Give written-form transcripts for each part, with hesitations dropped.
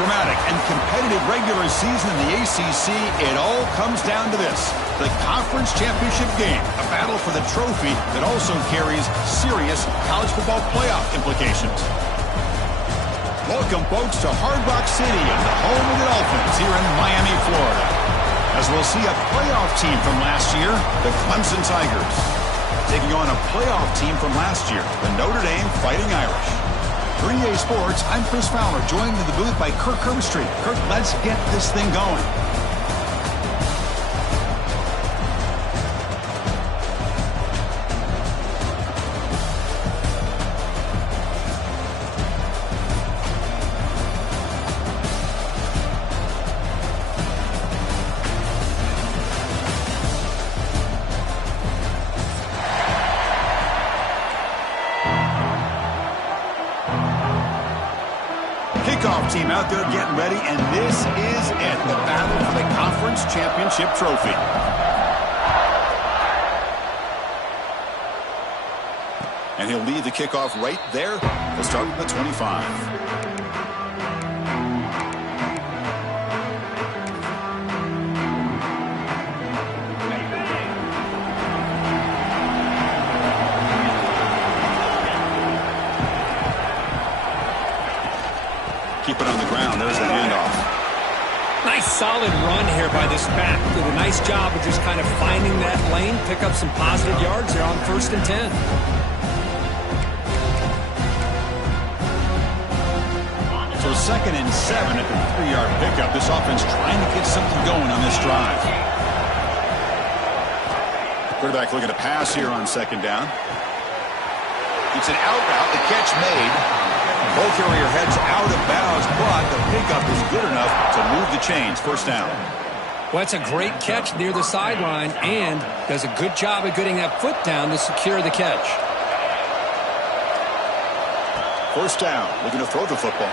dramatic and competitive regular season in the ACC, it all comes down to this: the conference championship game, a battle for the trophy that also carries serious college football playoff implications. Welcome, folks, to Hard Rock City and the home of the Dolphins here in Miami, Florida, as we'll see a playoff team from last year, the Clemson Tigers, taking on a playoff team from last year, the Notre Dame Fighting Irish. For EA Sports, I'm Chris Fowler, joined in the booth by Kirk Herbstreit. Kirk, let's get this thing going. Kickoff team out there getting ready, and this is it, the battle for the conference championship trophy. And he'll lead the kickoff right there. He'll start at the 25. Keep it on the ground. There's the handoff. Nice solid run here by this back. Did a nice job of just kind of finding that lane, pick up some positive yards there on 1st and 10. So 2nd and 7 at the 3-yard pickup. This offense trying to get something going on this drive. Quarterback looking to pass here on 2nd down. It's an out route. The catch made. Ball carrier heads out of bounds, but the pickup is good enough to move the chains. 1st down. Well, that's a great catch near the sideline and does a good job of getting that foot down to secure the catch. 1st down, looking to throw the football.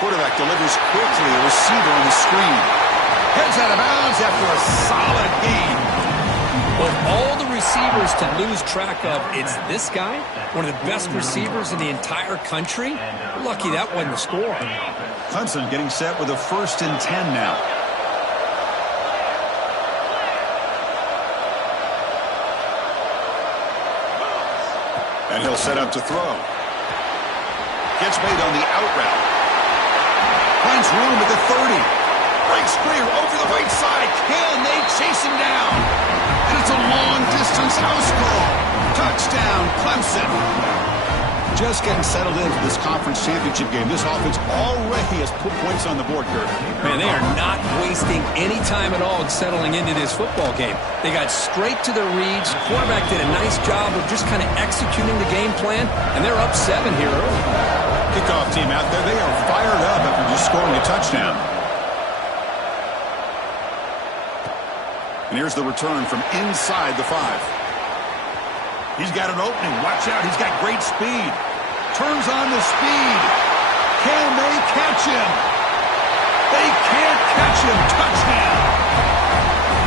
Quarterback delivers quickly, a receiver on the screen. Heads out of bounds after a solid gain. With all the receivers to lose track of, it's this guy, one of the best receivers in the entire country. Lucky that wasn't the score. Clemson getting set with a 1st and 10 now. And he'll set up to throw. Gets made on the out route. Finds room at the 30. Breaks clear over the right side. Can they chase him down? And it's a long-distance house call. Touchdown, Clemson. Just getting settled into this conference championship game. This offense already has put points on the board, Kurt. Man, they are not wasting any time at all settling into this football game. They got straight to their reads. Quarterback did a nice job of just kind of executing the game plan, and they're up 7 here early. Kickoff team out there. They are fired up after just scoring a touchdown. And here's the return from inside the 5. He's got an opening. Watch out. He's got great speed. Turns on the speed. Can they catch him? They can't catch him. Touchdown.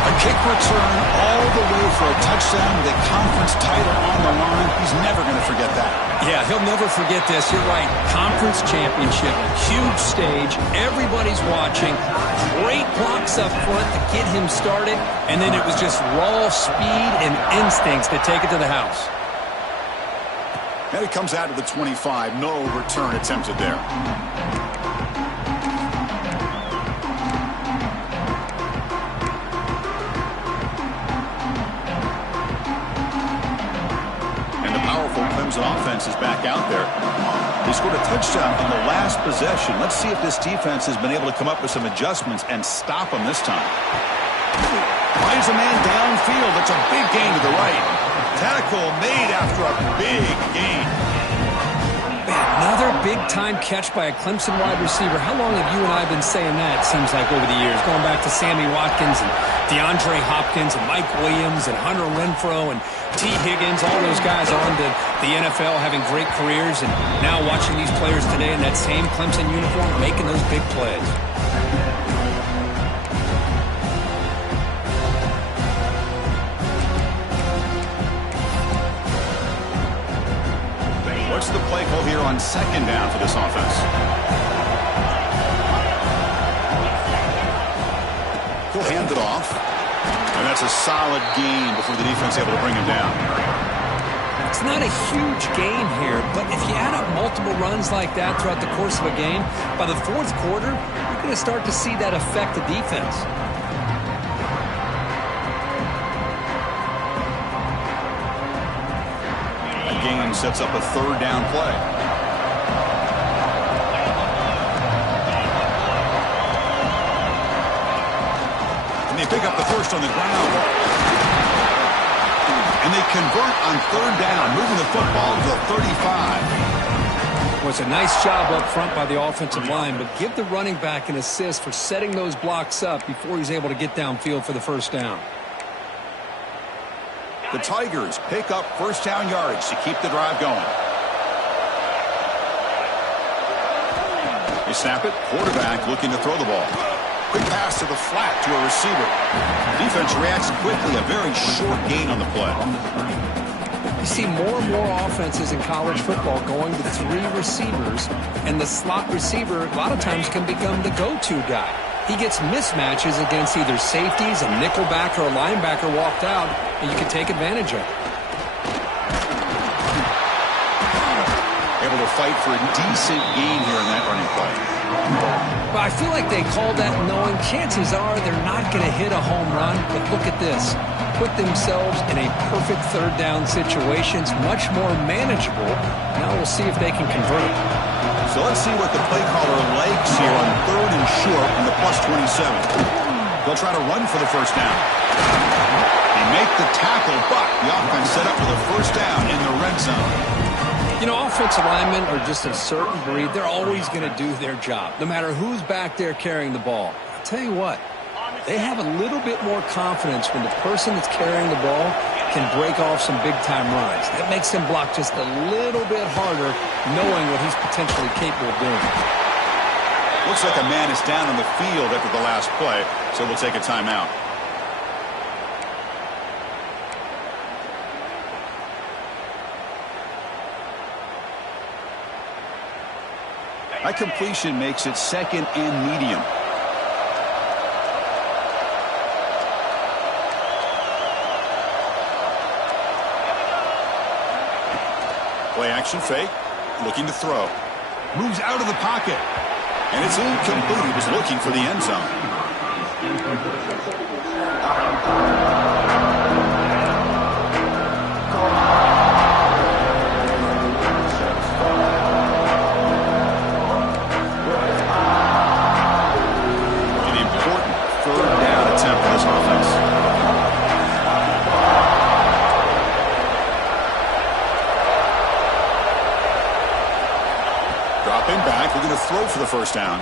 A kick return all the way for a touchdown with a conference title on the line. He's never going to forget that. Yeah, he'll never forget this. You're right. Conference championship, huge stage. Everybody's watching. Great blocks up front to get him started. And then it was just raw speed and instincts to take it to the house. And it comes out to the 25. No return attempted there. Offense is back out there. They scored a touchdown on the last possession. Let's see if this defense has been able to come up with some adjustments and stop them this time. Finds a man downfield. It's a big gain to the right. Tackle made after a big gain. Another big-time catch by a Clemson wide receiver. How long have you and I been saying that, it seems like, over the years? Going back to Sammy Watkins and DeAndre Hopkins and Mike Williams and Hunter Renfrow and T. Higgins, all those guys on to the NFL having great careers, and now watching these players today in that same Clemson uniform making those big plays. What's the play call here on 2nd down for this offense? He'll hand it off. And that's a solid gain before the defense able to bring him down. It's not a huge gain here, but if you add up multiple runs like that throughout the course of a game, by the fourth quarter, you're going to start to see that affect the defense. A gain sets up a third down play. And they pick up the first on the ground. And they convert on third down, moving the football to the 35. Well, it's a nice job up front by the offensive line, but give the running back an assist for setting those blocks up before he's able to get downfield for the first down. The Tigers pick up first down yardage to keep the drive going. They snap it. Quarterback looking to throw the ball. Quick pass to the flat to a receiver. Defense reacts quickly. A very short gain on the play. You see more and more offenses in college football going to three receivers, and the slot receiver a lot of times can become the go-to guy. He gets mismatches against either safeties, a nickelback, or a linebacker walked out, and you can take advantage of it. Able to fight for a decent gain here in that running play. Well, I feel like they called that knowing chances are they're not going to hit a home run, but look at this. Put themselves in a perfect third down situation. It's much more manageable. Now we'll see if they can convert it. So let's see what the play caller likes here on third and short in the +27. They'll try to run for the first down. They make the tackle, but the offense set up for the first down in the red zone. You know, offensive linemen are just a certain breed. They're always going to do their job, no matter who's back there carrying the ball. I'll tell you what, they have a little bit more confidence when the person that's carrying the ball can break off some big-time runs. That makes him block just a little bit harder, knowing what he's potentially capable of doing. Looks like a man is down on the field after the last play, so we'll take a timeout. That completion makes it second and medium. Play action fake, looking to throw. Moves out of the pocket. And it's incomplete. He was looking for the end zone. Throw for the first down.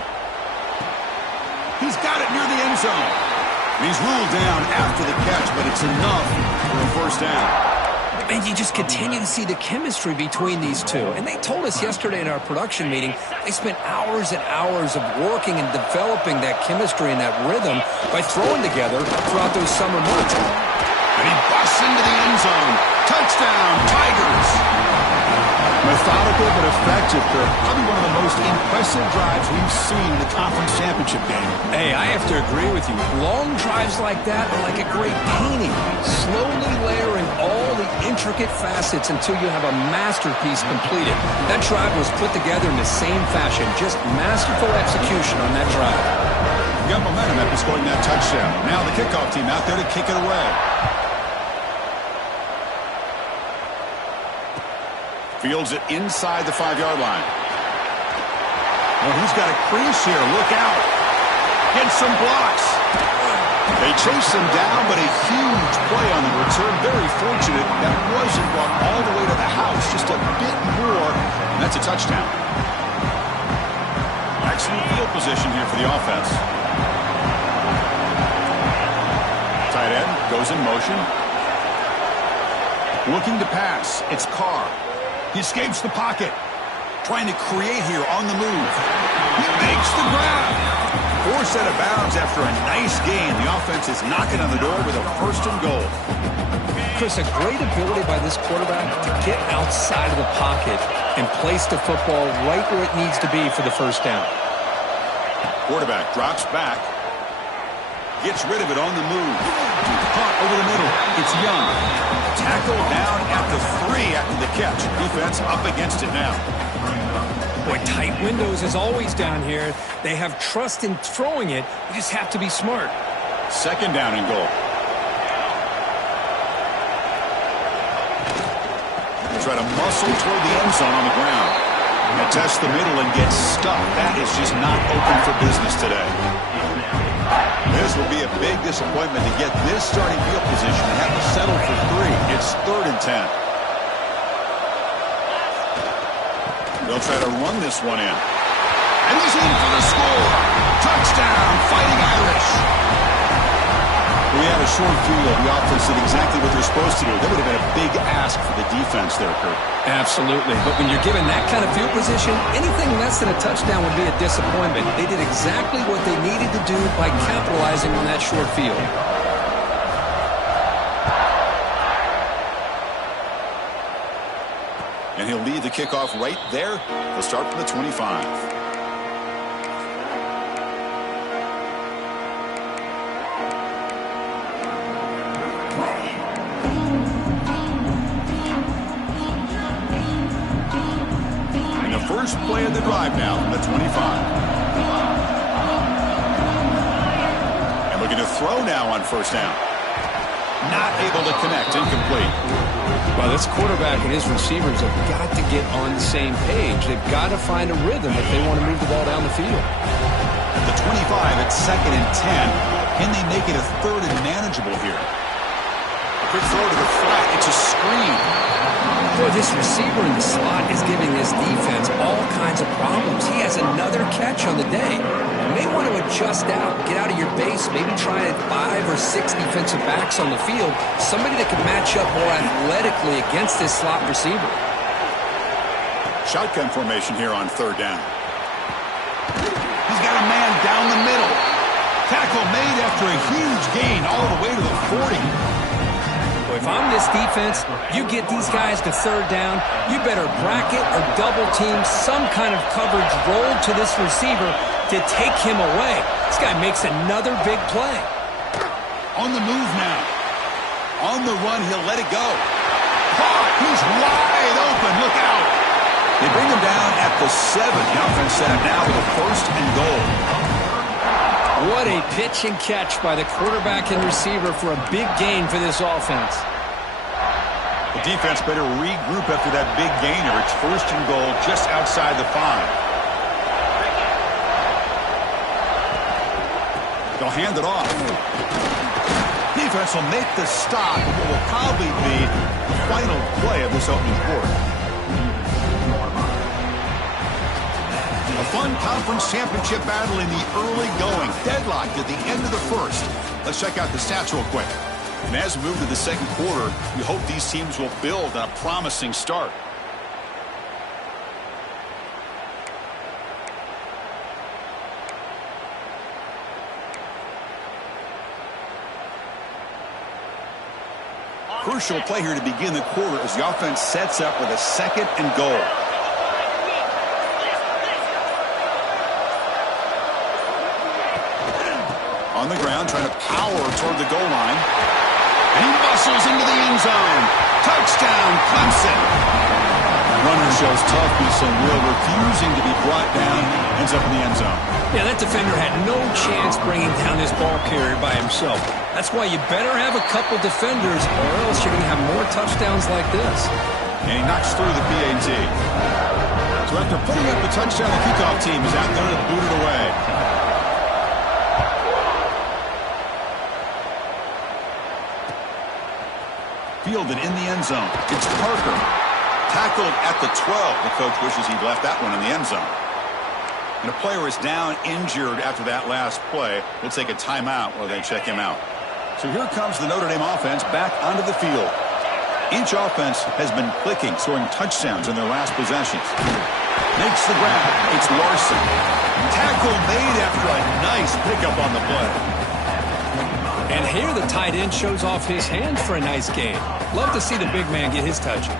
He's got it near the end zone. And he's ruled down after the catch, but it's enough for a first down. And you just continue to see the chemistry between these two. And they told us yesterday in our production meeting, they spent hours and hours of working and developing that chemistry and that rhythm by throwing together throughout those summer months. And he busts into the end zone. Touchdown, Tigers! Methodical but effective, Kirk. Probably one of the most impressive drives we've seen in the conference championship game. Hey, I have to agree with you. Long drives like that are like a great painting. Slowly layering all the intricate facets until you have a masterpiece completed. That drive was put together in the same fashion. Just masterful execution on that drive. You got momentum after scoring that touchdown. Now the kickoff team out there to kick it away. Fields it inside the 5-yard line. Well, he's got a crease here. Look out. Gets some blocks. They chase him down, but a huge play on the return. Very fortunate that wasn't brought all the way to the house. Just a bit more, and that's a touchdown. Excellent field position here for the offense. Tight end goes in motion. Looking to pass. It's Carr. He escapes the pocket. Trying to create here on the move. He makes the grab. Forced out of bounds after a nice gain. The offense is knocking on the door with a first and goal. Chris, a great ability by this quarterback to get outside of the pocket and place the football right where it needs to be for the first down. Quarterback drops back. Gets rid of it on the move. Caught over the middle. It's Young. Tackled down at the 3 after the catch. Defense up against it now. Boy, tight windows as always down here. They have trust in throwing it. You just have to be smart. Second down and goal. Try to muscle toward the end zone on the ground. And test the middle and get stuck. That is just not open for business today. This will be a big disappointment to get this starting field position and have to settle for 3. It's 3rd and 10. They'll try to run this one in. And he's in for the score. Touchdown, Fighting Irish. We had a short field. The offense did exactly what they're supposed to do. That would have been a big ask for the defense there, Kurt. Absolutely. But when you're given that kind of field position, anything less than a touchdown would be a disappointment. They did exactly what they needed to do by capitalizing on that short field. And he'll lead the kickoff right there. He'll start from the 25. First play of the drive now from the 25. And looking to throw now on first down. Not able to connect. Incomplete. Well, this quarterback and his receivers have got to get on the same page. They've got to find a rhythm if they want to move the ball down the field. At the 25, it's 2nd and 10. Can they make it a 3rd and manageable here? A quick throw to the flat. It's a screen. Boy, this receiver in the slot is giving this defense all kinds of problems. He has another catch on the day. You may want to adjust out, get out of your base, maybe try 5 or 6 defensive backs on the field, somebody that can match up more athletically against this slot receiver. Shotgun formation here on 3rd down. He's got a man down the middle. Tackle made after a huge gain all the way to the 40. If I'm this defense, you get these guys to 3rd down, you better bracket or double team some kind of coverage rolled to this receiver to take him away. This guy makes another big play. On the move now. On the run, he'll let it go. Caught. He's wide open. Look out. They bring him down at the 7. The offense set up now with a 1st and goal. What a pitch and catch by the quarterback and receiver for a big gain for this offense. The defense better regroup after that big gainer. It's 1st and goal just outside the 5. They'll hand it off. Defense will make the stop in what will probably be the final play of this opening quarter. A fun conference championship battle in the early going. Deadlocked at the end of the 1st. Let's check out the stats real quick. And as we move to the 2nd quarter, we hope these teams will build on a promising start. Crucial play here to begin the quarter as the offense sets up with a 2nd and goal. On the ground, trying to power toward the goal line. And he muscles into the end zone. Touchdown, Clemson. Runner shows toughness and will, refusing to be brought down. Ends up in the end zone. Yeah, that defender had no chance bringing down this ball carrier by himself. That's why you better have a couple defenders, or else you're going to have more touchdowns like this. And he knocks through the PAT. So after putting up the touchdown, the kickoff team is out there to boot it away. Fielded in the end zone. It's Parker. Tackled at the 12. The coach wishes he'd left that one in the end zone. And a player is down injured after that last play. We'll take a timeout while they check him out. So here comes the Notre Dame offense back onto the field. Each offense has been clicking, scoring touchdowns in their last possessions. Makes the grab. It's Larson. Tackle made after a nice pickup on the play. And here the tight end shows off his hands for a nice gain. Love to see the big man get his touches.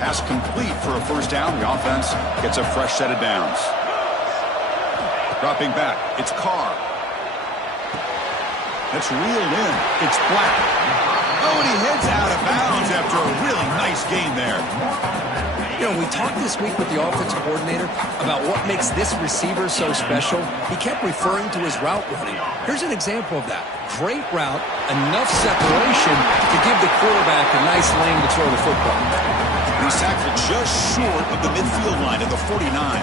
Pass complete for a 1st down. The offense gets a fresh set of downs. Dropping back, it's Carr. It's reeled in. It's Black. Oh, and he heads out of bounds after a really nice gain there. You know, we talked this week with the offensive coordinator about what makes this receiver so special. He kept referring to his route running. Here's an example of that. Great route, enough separation to give the quarterback a nice lane to throw the football. He's tackled just short of the midfield line at the 49.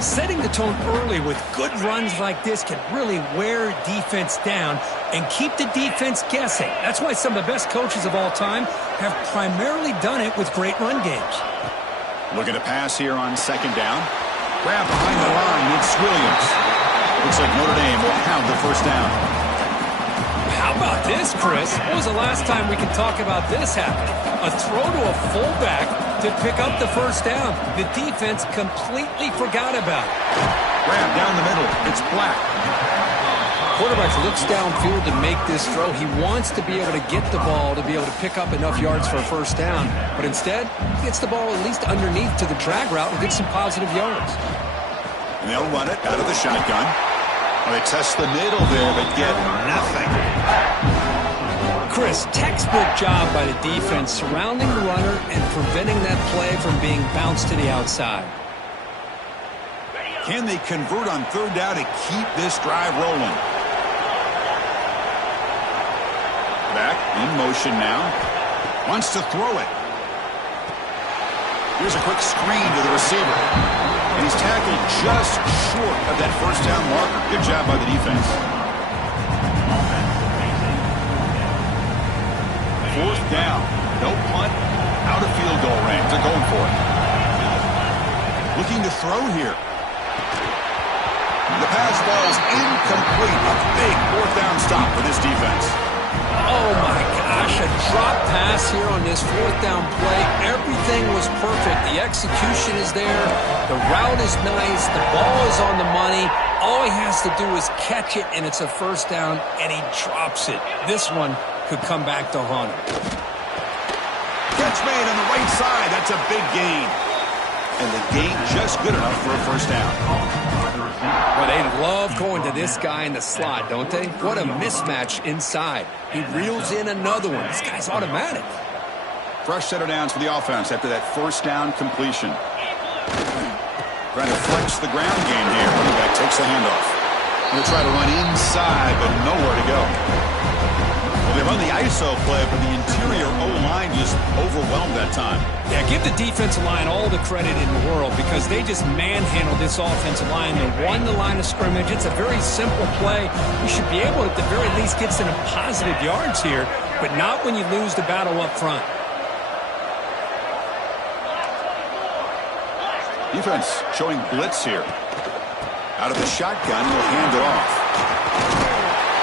Setting the tone early with good runs like this can really wear defense down and keep the defense guessing. That's why some of the best coaches of all time have primarily done it with great run games. Looking to pass here on second down. Grab behind the line, it's Williams. Looks like Notre Dame will pound the first down. How about this, Chris? When was the last time we could talk about this happening? A throw to a fullback to pick up the first down. The defense completely forgot about it. Grab down the middle. It's Black. Quarterback looks downfield to make this throw. He wants to be able to get the ball to be able to pick up enough yards for a first down. But instead, he gets the ball at least underneath to the drag route and gets some positive yards. And they'll run it out of the shotgun. Well, they test the middle there, but get nothing. Chris, textbook job by the defense surrounding the runner and preventing that play from being bounced to the outside. Can they convert on third down to keep this drive rolling? Back in motion now. Wants to throw it. Here's a quick screen to the receiver. And he's tackled just short of that first down marker. Good job by the defense. Fourth down. No punt. Out of field goal range. They're going for it. Looking to throw here. The pass ball is incomplete. A big fourth down stop for this defense. Oh, my gosh. A drop pass here on this fourth down play. Everything was perfect. The execution is there. The route is nice. The ball is on the money. All he has to do is catch it, and it's a first down, and he drops it. This one could come back to haunt him. Catch made on the right side. That's a big gain. And the gain just good enough for a first down. Well, they love going to this guy in the slot, don't they? What a mismatch inside. He reels in another one. This guy's automatic. Fresh set of downs for the offense after that first down completion. Trying to flex the ground game here. Running back takes the handoff. Going to try to run inside, but nowhere to go. Well, they run the ISO play, but the interior O-line just overwhelmed that time. Yeah, give the defensive line all the credit in the world because they just manhandled this offensive line. They won the line of scrimmage. It's a very simple play. You should be able to, at the very least, get some positive yards here, but not when you lose the battle up front. Defense showing blitz here. Out of the shotgun, he'll hand it off.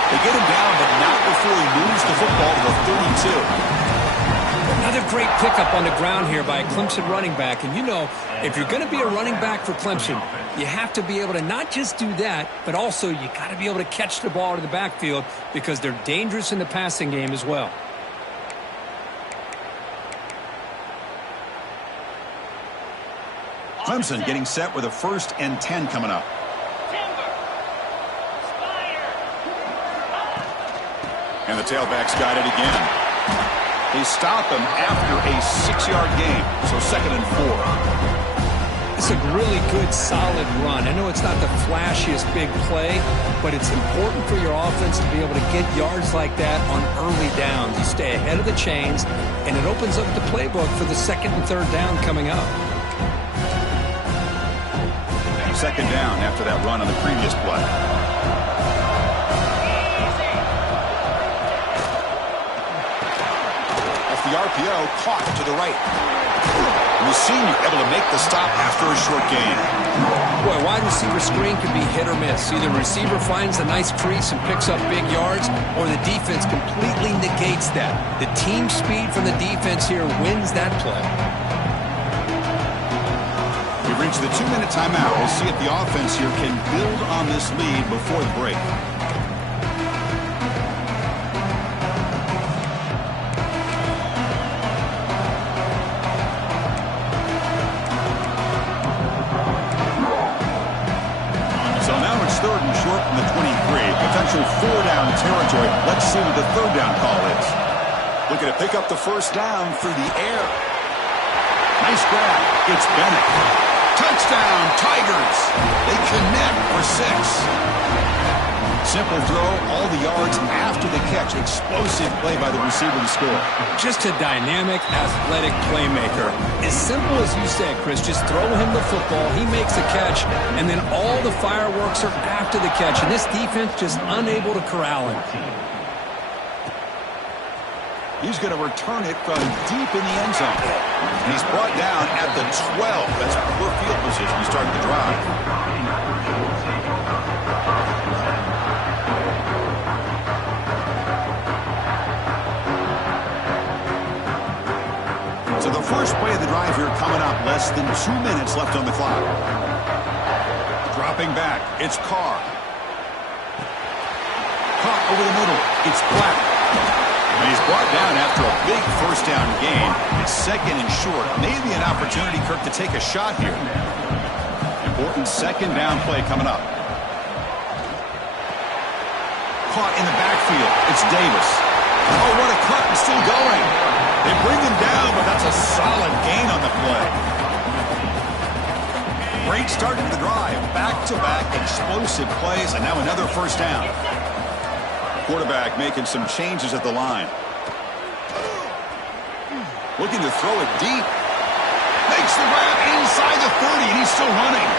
They get him down, but not before he moves the football to the 32. Another great pickup on the ground here by a Clemson running back. And you know, if you're going to be a running back for Clemson, you have to be able to not just do that, but also you got to be able to catch the ball to the backfield because they're dangerous in the passing game as well. Clemson getting set with a 1st and 10 coming up. And the tailback's got it again. They stop him after a 6-yard gain, so 2nd and 4. It's a really good, solid run. I know it's not the flashiest big play, but it's important for your offense to be able to get yards like that on early downs. You stay ahead of the chains, and it opens up the playbook for the 2nd and 3rd down coming up. 2nd down after that run on the previous play. The RPO caught to the right. And the senior able to make the stop after a short gain. Boy, wide receiver screen can be hit or miss. Either receiver finds a nice crease and picks up big yards, or the defense completely negates that. The team speed from the defense here wins that play. We've reached the 2-minute timeout. We'll see if the offense here can build on this lead before the break. potential 4-down territory. Let's see what the 3rd down call is. Looking to pick up the 1st down through the air. Nice grab. It's Bennett. Touchdown, Tigers. They connect for 6. Simple throw, all the yards after the catch. Explosive play by the receiver to score. Just a dynamic, athletic playmaker. As simple as you said, Chris, just throw him the football, he makes a catch, and then all the fireworks are after the catch. And this defense just unable to corral him. He's going to return it from deep in the end zone. And he's brought down at the 12. That's poor field position to start the drive. So the first play of the drive here coming up. Less than 2 minutes left on the clock. Dropping back. It's Carr. Caught over the middle. It's Black. And he's brought down after a big 1st down gain. It's 2nd and short. Maybe an opportunity, Kirk, to take a shot here. Important 2nd down play coming up. Caught in the backfield. It's Davis. Oh, what a cut, and still going. They bring him down, but that's a solid gain on the play. Great start to the drive. Back-to-back explosive plays, and now another 1st down. Quarterback making some changes at the line. Looking to throw it deep. Makes the grab inside the 30, and he's still running.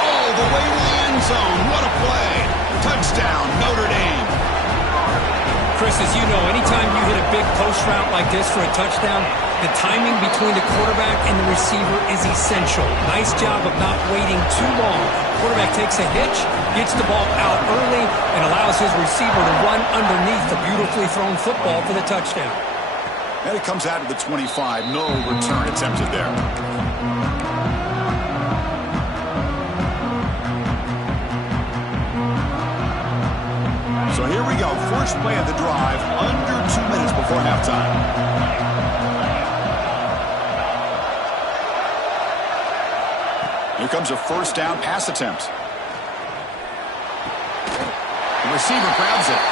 All the way to the end zone. What a play. Touchdown, Notre Dame. Chris, as you know, anytime you hit a big post route like this for a touchdown, the timing between the quarterback and the receiver is essential. Nice job of not waiting too long. Quarterback takes a hitch, gets the ball out early, and allows his receiver to run underneath the beautifully thrown football for the touchdown. And it comes out of the 25. No return attempted there. So here we go. First play of the drive, under 2 minutes before halftime. Here comes a 1st down pass attempt. The receiver grabs it.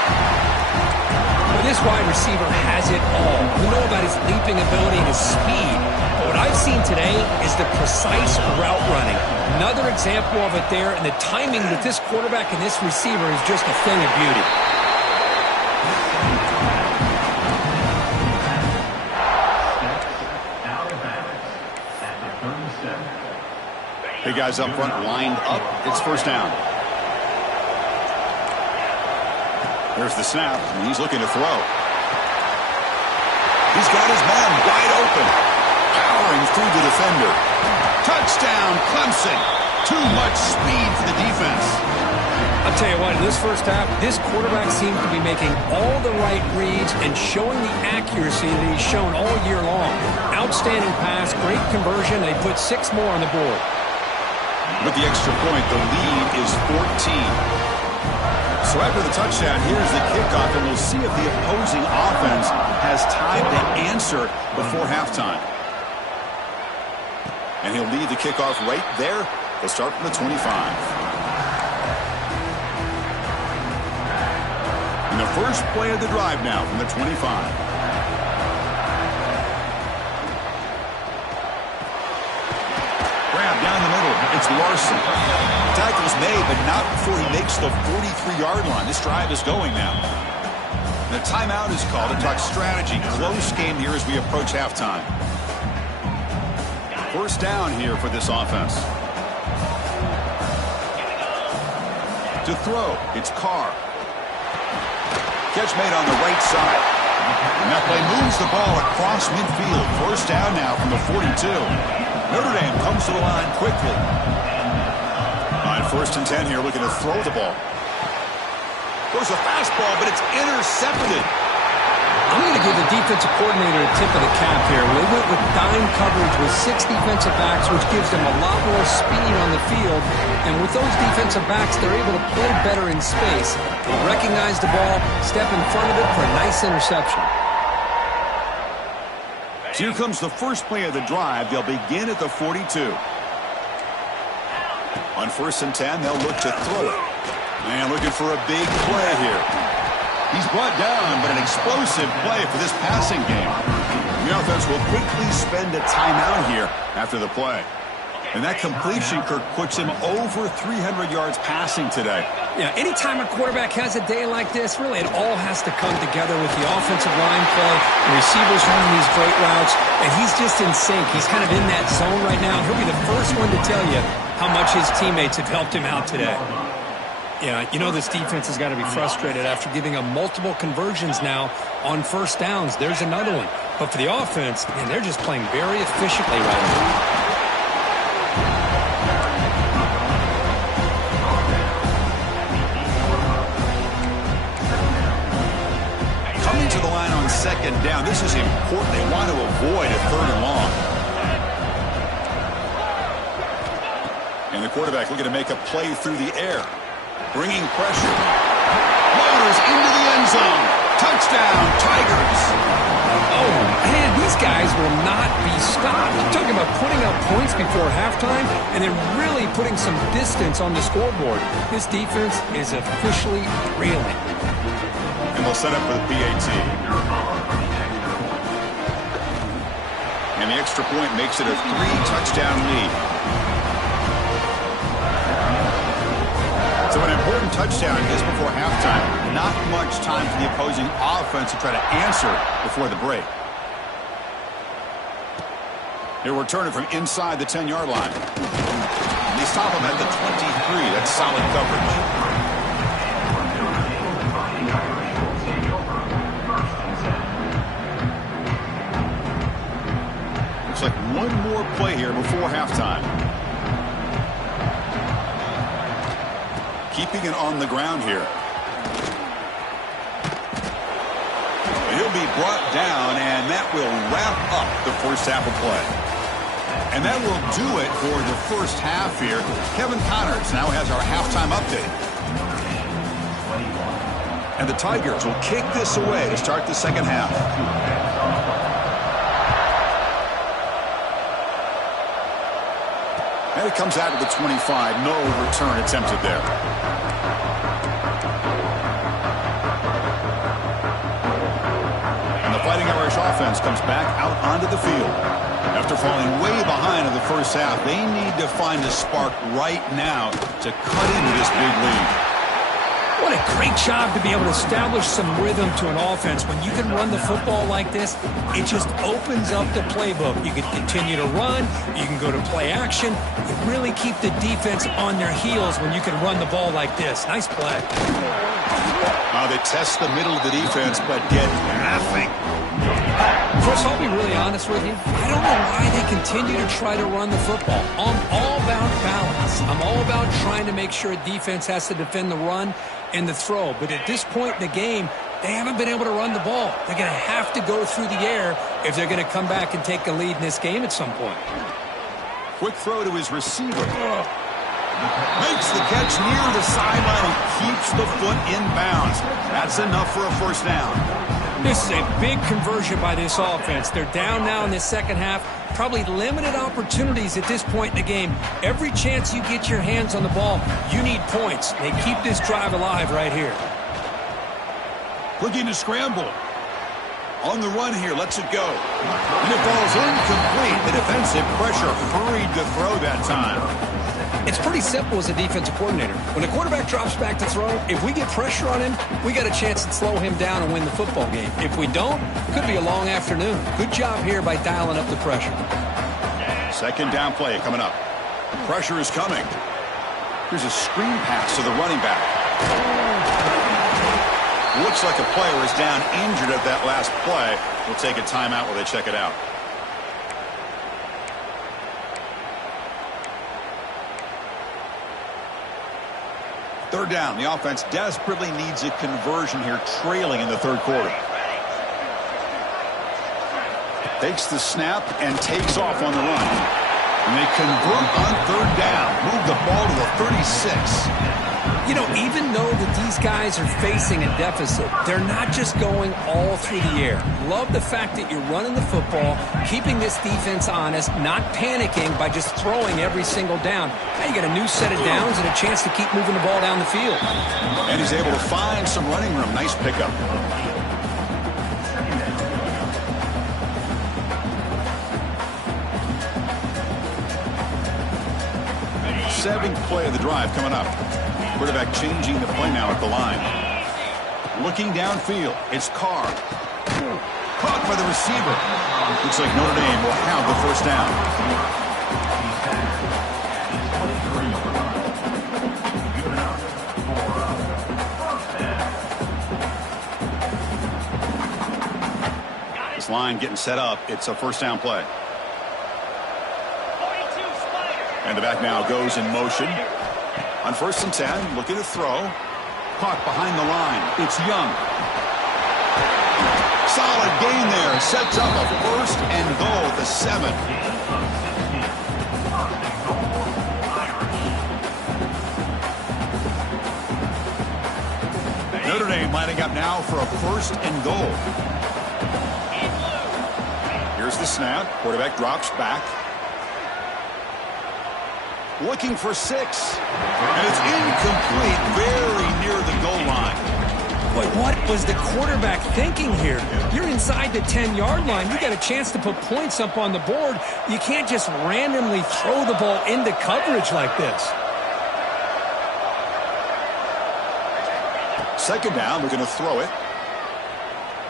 Well, this wide receiver has it all. We know about his leaping ability and his speed. But what I've seen today is the precise route running. Another example of it there, and the timing with this quarterback and this receiver is just a thing of beauty. Hey, guys up front lined up. It's 1st down. There's the snap, and he's looking to throw. He's got his man wide open. Powering through the defender. Touchdown, Clemson. Too much speed for the defense. I'll tell you what, in this first half, this quarterback seems to be making all the right reads and showing the accuracy that he's shown all year long. Outstanding pass, great conversion. They put 6 more on the board. With the extra point, the lead is 14. So after the touchdown, here's the kickoff, and we'll see if the opposing offense has time to answer before halftime. And he'll lead the kickoff right there. They'll start from the 25. And the first play of the drive now from the 25. Down the middle, it's Larson. Tackle's made, but not before he makes the 43-yard line. This drive is going now. The timeout is called to talk strategy. Close game here as we approach halftime. 1st down here for this offense. To throw, it's Carr. Catch made on the right side. And that play moves the ball across midfield. 1st down now from the 42. Notre Dame comes to the line quickly. On 1st and 10 here, looking to throw the ball. Goes a fastball, but it's intercepted. I'm going to give the defensive coordinator a tip of the cap here. They went with dime coverage with 6 defensive backs, which gives them a lot more speed on the field. And with those defensive backs, they're able to play better in space. They recognize the ball, step in front of it for a nice interception. Here comes the first play of the drive. They'll begin at the 42. On 1st and 10, they'll look to throw it. And looking for a big play here. He's brought down, but an explosive play for this passing game. The offense will quickly spend a timeout here after the play. And that completion, Kirk, puts him over 300 yards passing today. Yeah, anytime a quarterback has a day like this, really it all has to come together with the offensive line play, the receivers running these great routes, and he's just in sync. He's kind of in that zone right now. He'll be the first one to tell you how much his teammates have helped him out today. Yeah, you know this defense has got to be frustrated after giving up multiple conversions now on first downs. There's another one. But for the offense, man, they're just playing very efficiently right now. Coming to the line on second down, this is important. They want to avoid a third and long. And the quarterback looking to make a play through the air. Bringing pressure. Motors into the end zone. Touchdown, Tigers. Oh, man, these guys will not be stopped. You're talking about putting up points before halftime and then really putting some distance on the scoreboard. This defense is officially reeling. And they'll set up for the PAT. And the extra point makes it a 3-touchdown lead. So an important touchdown just before halftime. Not much time for the opposing offense to try to answer before the break. He'll return it from inside the 10-yard line. They stop him at the 23. That's solid coverage. Looks like one more play here before halftime. Keeping it on the ground here. He'll be brought down, and that will wrap up the first half of play. And that will do it for the first half here. Kevin Connors now has our halftime update. And the Tigers will kick this away to start the second half. And it comes out of the 25. No return attempted there. And the Fighting Irish offense comes back out onto the field. After falling way behind in the first half, they need to find a spark right now to cut into this big lead. What a great job to be able to establish some rhythm to an offense. When you can run the football like this, it just opens up the playbook. You can continue to run. You can go to play action. You really keep the defense on their heels when you can run the ball like this. Nice play. They test the middle of the defense, but get nothing. Chris, I'll be really honest with you. I don't know why they continue to try to run the football. I'm all about balance. I'm all about trying to make sure a defense has to defend the run and the throw. But at this point in the game, they haven't been able to run the ball. They're going to have to go through the air if they're going to come back and take a lead in this game at some point. Quick throw to his receiver. Makes the catch near the sideline and keeps the foot in bounds. That's enough for a first down. This is a big conversion by this offense. They're down now in the second half. Probably limited opportunities at this point in the game. Every chance you get your hands on the ball, you need points. They keep this drive alive right here. Looking to scramble. On the run here, lets it go. And it falls incomplete. The defensive pressure hurried the throw that time. It's pretty simple as a defensive coordinator. When a quarterback drops back to throw, if we get pressure on him, we got a chance to slow him down and win the football game. If we don't, it could be a long afternoon. Good job here by dialing up the pressure. Second down play coming up. The pressure is coming. Here's a screen pass to the running back. Looks like a player is down injured at that last play. We'll take a timeout while they check it out. Third down. The offense desperately needs a conversion here, trailing in the third quarter. Takes the snap and takes off on the run. And they convert on third down. Move the ball to the 36. You know, even though that these guys are facing a deficit, they're not just going all through the air. Love the fact that you're running the football, keeping this defense honest, not panicking by just throwing every single down. Now you got a new set of downs and a chance to keep moving the ball down the field. And he's able to find some running room. Nice pickup. Seventh play of the drive coming up. Quarterback changing the play now at the line. Looking downfield. It's Carr. Caught by the receiver. Looks like Notre Dame will have the first down. This line getting set up. It's a first down play. And the back now goes in motion. On 1st and 10, looking to throw. Caught behind the line. It's Young. Solid gain there. Sets up a 1st and goal at the 7. Notre Dame lining up now for a 1st and goal. Here's the snap. Quarterback drops back. Looking for 6. And it's incomplete, very near the goal line. But what was the quarterback thinking here? You're inside the 10-yard line. You got a chance to put points up on the board. You can't just randomly throw the ball into coverage like this. 2nd down, we're going to throw it.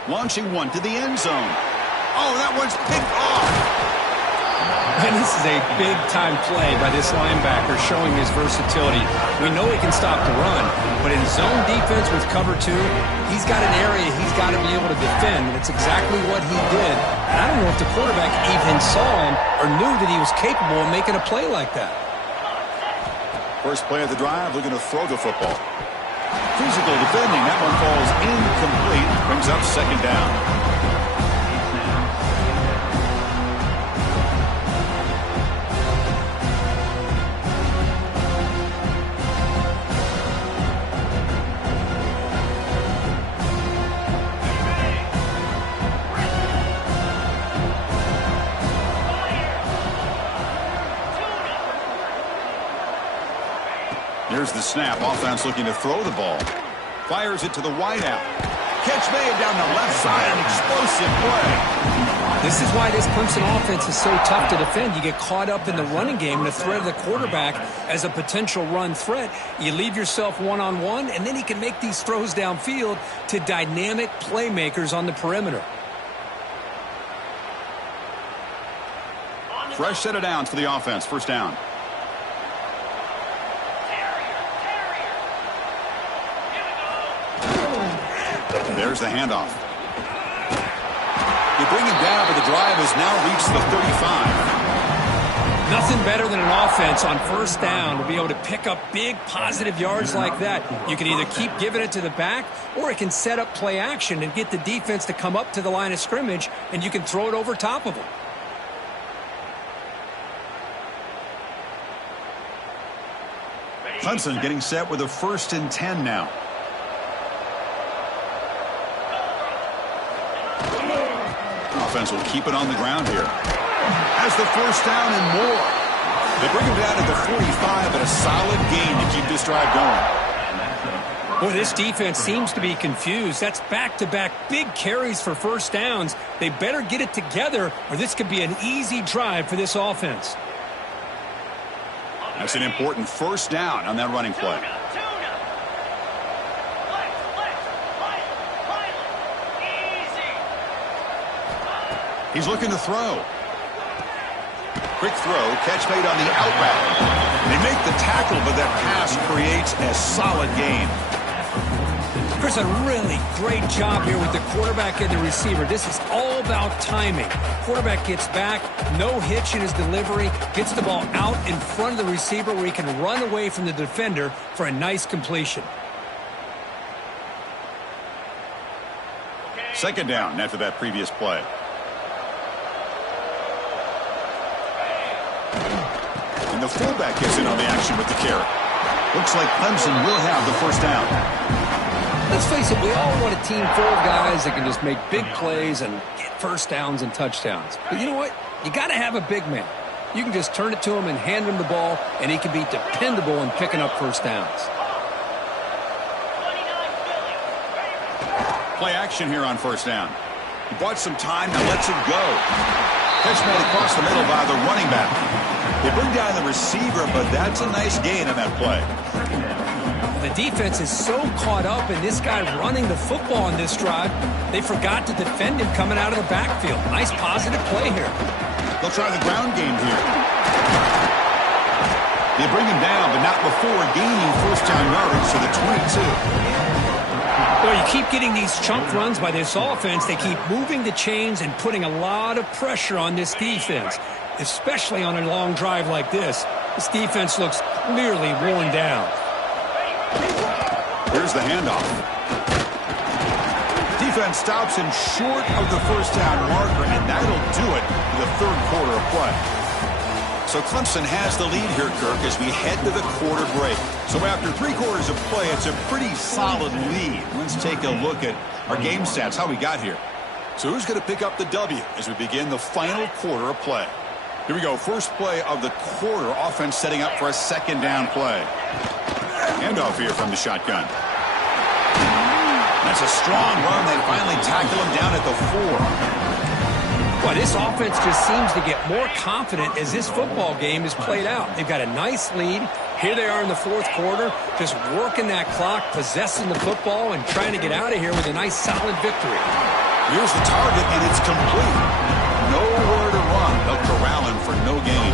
Launching one to the end zone. Oh, that one's picked off. And this is a big-time play by this linebacker showing his versatility. We know he can stop the run, but in zone defense with cover 2, he's got an area he's got to be able to defend, and it's exactly what he did. And I don't know if the quarterback even saw him or knew that he was capable of making a play like that. First play of the drive, looking to throw the football. Physical defending. That one falls incomplete. Brings up 2nd down. Here's the snap. Offense looking to throw the ball. Fires it to the wideout. Catch made down the left side. An explosive play. This is why this Clemson offense is so tough to defend. You get caught up in the running game and the threat of the quarterback as a potential run threat. You leave yourself one-on-one, and then he can make these throws downfield to dynamic playmakers on the perimeter. Fresh set of downs for the offense. First down. There's the handoff. They bring him down, but the drive has now reached the 35. Nothing better than an offense on 1st down to be able to pick up big positive yards like that. You can either keep giving it to the back, or it can set up play action and get the defense to come up to the line of scrimmage, and you can throw it over top of them. Clemson getting set with a 1st and 10 now. Offense will keep it on the ground here. Has the 1st down and more. They bring him down at the 45, but a solid gain to keep this drive going. Boy, this defense seems to be confused. That's back-to-back big carries for 1st downs. They better get it together, or this could be an easy drive for this offense. That's an important 1st down on that running play. He's looking to throw. Quick throw, catch made on the out route. They make the tackle, but that pass creates a solid gain. Chris, a really great job here with the quarterback and the receiver. This is all about timing. Quarterback gets back, no hitch in his delivery, gets the ball out in front of the receiver where he can run away from the defender for a nice completion. 2nd down after that previous play. And the fullback gets in on the action with the carry. Looks like Clemson will have the first down. Let's face it, we all want a team full of guys that can just make big plays and get first downs and touchdowns. But you know what? You got to have a big man. You can just turn it to him and hand him the ball, and he can be dependable in picking up first downs. Play action here on first down. He bought some time, now lets it go. Catch made across the middle by the running back. They bring down the receiver, but that's a nice gain on that play. The defense is so caught up in this guy running the football on this drive, they forgot to defend him coming out of the backfield. Nice positive play here. They'll try the ground game here. They bring him down, but not before gaining first down yardage to the 22. Well, you keep getting these chunk runs by this offense. They keep moving the chains and putting a lot of pressure on this defense, especially on a long drive like this. This defense looks clearly worn down. Here's the handoff. Defense stops him short of the first down marker, and that'll do it in the third quarter of play. So Clemson has the lead here, Kirk, as we head to the quarter break. So after 3 quarters of play, it's a pretty solid lead. Let's take a look at our game stats, how we got here. So who's going to pick up the W as we begin the final quarter of play? Here we go. First play of the quarter. Offense setting up for a second down play. Handoff here from the shotgun. That's a strong run. They finally tackle him down at the 4. Well, this offense just seems to get more confident as this football game is played out. They've got a nice lead. Here they are in the fourth quarter, just working that clock, possessing the football, and trying to get out of here with a nice, solid victory. Here's the target, and it's complete. Nowhere to run. They'll corral him for no gain.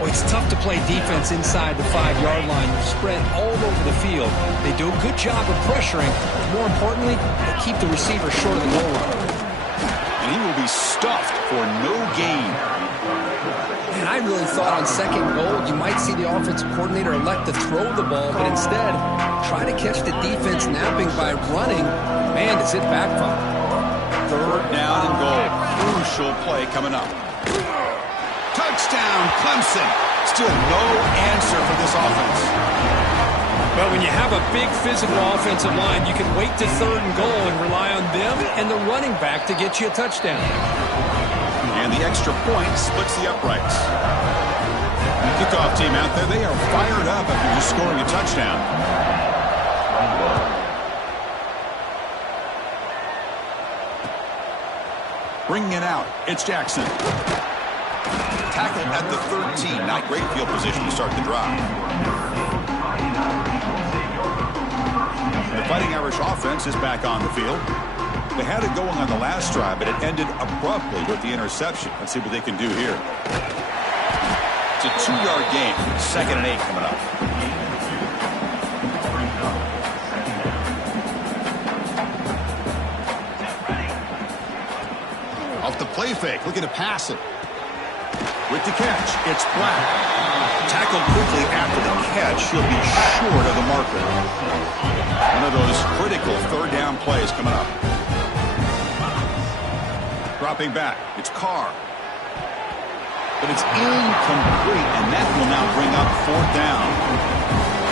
Well, it's tough to play defense inside the 5-yard line. You're spread all over the field. They do a good job of pressuring. More importantly, they keep the receiver short of the goal line. And he will be stuffed for no gain. And I really thought on second goal you might see the offensive coordinator elect to throw the ball, but instead try to catch the defense napping by running. Man, does it backfire. Third down and goal. Crucial play coming up. Touchdown, Clemson. Still no answer for this offense. Well, when you have a big physical offensive line, you can wait to third and goal and rely on them and the running back to get you a touchdown. And the extra point splits the uprights. Kickoff team out there, they are fired up after just scoring a touchdown. Bringing it out, it's Jackson. Tackled at the 13. Not great field position to start the drive. The Fighting Irish offense is back on the field. They had it going on the last drive, but it ended abruptly with the interception. Let's see what they can do here. It's a 2-yard gain. 2nd and 8 coming up. Off the play fake, looking to pass it. With the catch, it's Black. Tackled quickly after the catch. He'll be short of the marker. One of those critical third down plays coming up. Dropping back, it's Carr. But it's incomplete, and that will now bring up 4th down.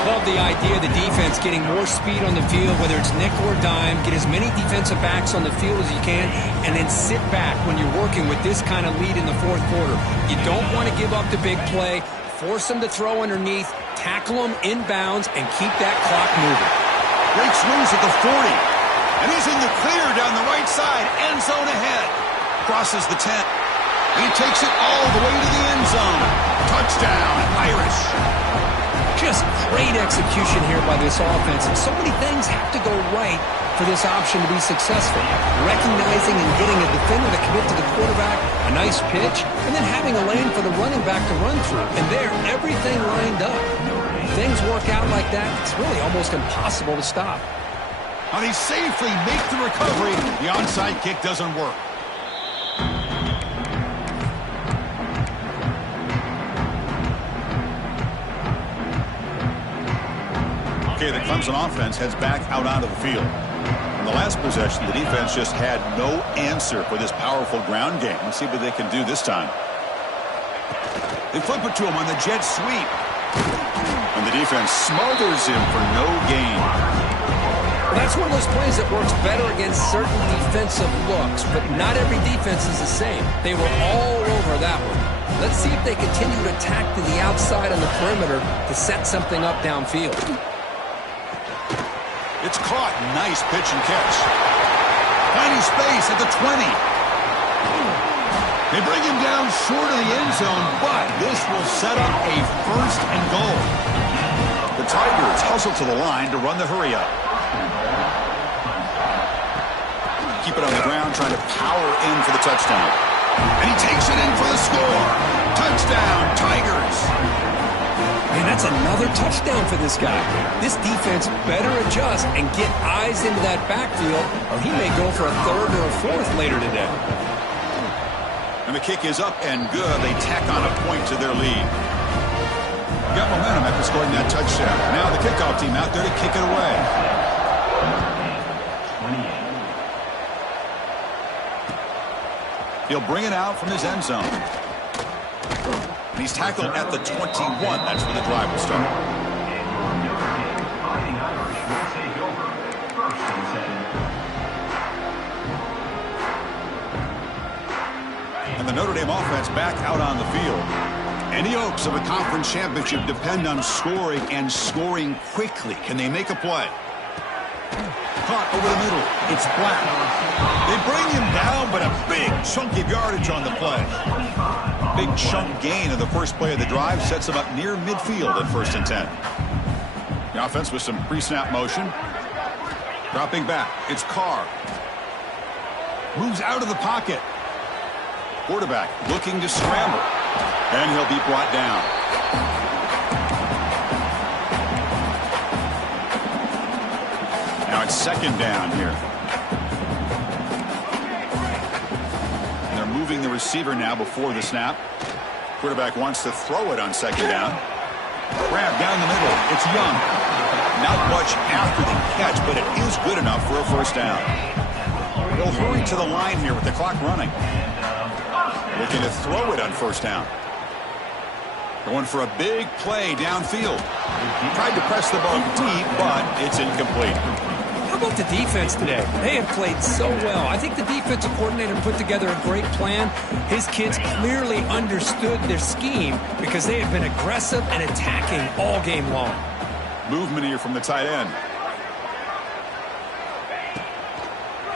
Love the idea of the defense getting more speed on the field, whether it's nickel or dime. Get as many defensive backs on the field as you can, and then sit back when you're working with this kind of lead in the fourth quarter. You don't want to give up the big play. Force them to throw underneath, tackle them inbounds, and keep that clock moving. Great swings at the 40. And he's in the clear down the right side. End zone ahead. Crosses the 10. And he takes it all the way to the end zone. Touchdown, Irish. Just great execution here by this offense. And so many things have to go right for this option to be successful. Recognizing and getting a defender to commit to the quarterback, a nice pitch, and then having a lane for the running back to run through. And there, everything lined up. Things work out like that, it's really almost impossible to stop. And he safely makes the recovery. The onside kick doesn't work. Okay, the Clemson offense heads back out onto the field. In the last possession, the defense just had no answer for this powerful ground game. Let's see what they can do this time. They flip it to him on the jet sweep. And And the defense smothers him for no gain. Well, that's one of those plays that works better against certain defensive looks, but not every defense is the same. They were all over that one. Let's see if they continue to attack to the outside on the perimeter to set something up downfield. It's caught. Nice pitch and catch. Finding space at the 20. They bring him down short of the end zone, but this will set up a first and goal. The Tigers hustle to the line to run the hurry up. Keep it on the ground, trying to power in for the touchdown. And he takes it in for the score. Touchdown, Tigers. Man, that's another touchdown for this guy. This defense better adjust and get eyes into that backfield, or he may go for a third or a fourth later today. And the kick is up and good. They tack on a point to their lead. Got momentum after scoring that touchdown. Now the kickoff team out there to kick it away. He'll bring it out from his end zone. And he's tackled at the 21. That's where the drive will start. And the Notre Dame offense back out on the field. And the hopes of a conference championship depend on scoring and scoring quickly. Can they make a play? Caught over the middle. It's Black. They bring him down, but a big chunk of yardage on the play. Big chunk gain of the first play of the drive sets him up near midfield at 1st and 10. The offense with some pre-snap motion. Dropping back. It's Carr. Moves out of the pocket. Quarterback looking to scramble. And he'll be brought down. Now it's 2nd down here. And they're moving the receiver now before the snap. Quarterback wants to throw it on 2nd down. Grab down the middle. It's Young. Not much after the catch, but it is good enough for a 1st down. They'll hurry to the line here with the clock running. Looking to throw it on 1st down. Going for a big play downfield. Tried to press the ball deep, but it's incomplete. How about the defense today? They have played so well. I think the defensive coordinator put together a great plan. His kids clearly understood their scheme because they have been aggressive and attacking all game long. Movement here from the tight end.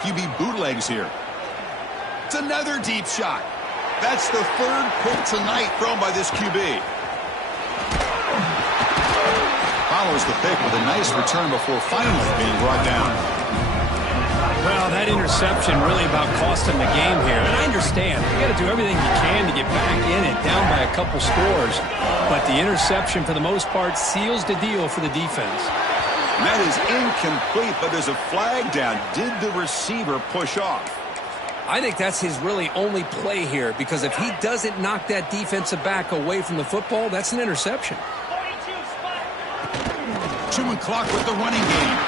QB bootlegs here. It's another deep shot. That's the 3rd pick tonight thrown by this QB. Follows the pick with a nice return before finally being brought down. Well, that interception really about cost him the game here. And I understand. You got to do everything you can to get back in it, down by a couple scores. But the interception, for the most part, seals the deal for the defense. And that is incomplete, but there's a flag down. Did the receiver push off? I think that's his really only play here, because if he doesn't knock that defensive back away from the football, that's an interception. Chewing clock with the running game.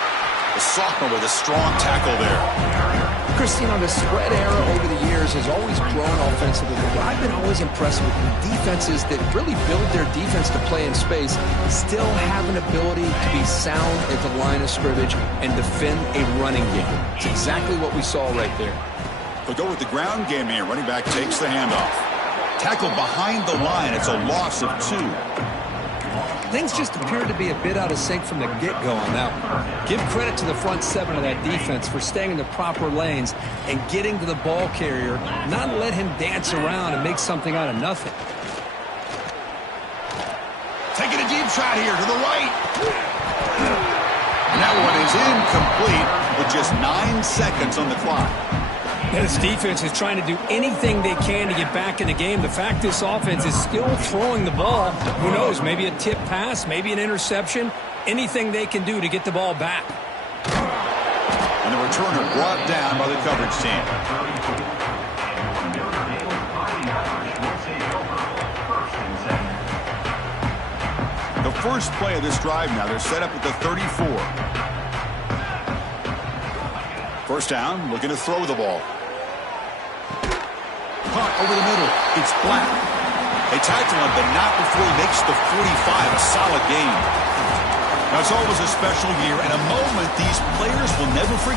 The sophomore with a strong tackle there. Chris, the spread era over the years has always grown offensively, but I've been always impressed with the defenses that really build their defense to play in space, still have an ability to be sound at the line of scrimmage and defend a running game. It's exactly what we saw right there. They'll go with the ground game here. Running back takes the handoff. Tackled behind the line. It's a loss of 2. Things just appeared to be a bit out of sync from the get-go on that one. Give credit to the front 7 of that defense for staying in the proper lanes and getting to the ball carrier, not let him dance around and make something out of nothing. Taking a deep shot here to the right. And that one is incomplete with just 9 seconds on the clock. This defense is trying to do anything they can to get back in the game. The fact this offense is still throwing the ball, who knows, maybe a tip pass, maybe an interception, anything they can do to get the ball back. And the returner brought down by the coverage team. The first play of this drive now, they're set up at the 34. 1st down, looking to throw the ball. Caught over the middle. It's Black. They tackle him, but not before he makes the 45. A solid game. Now, it's always a special year and a moment these players will never forget.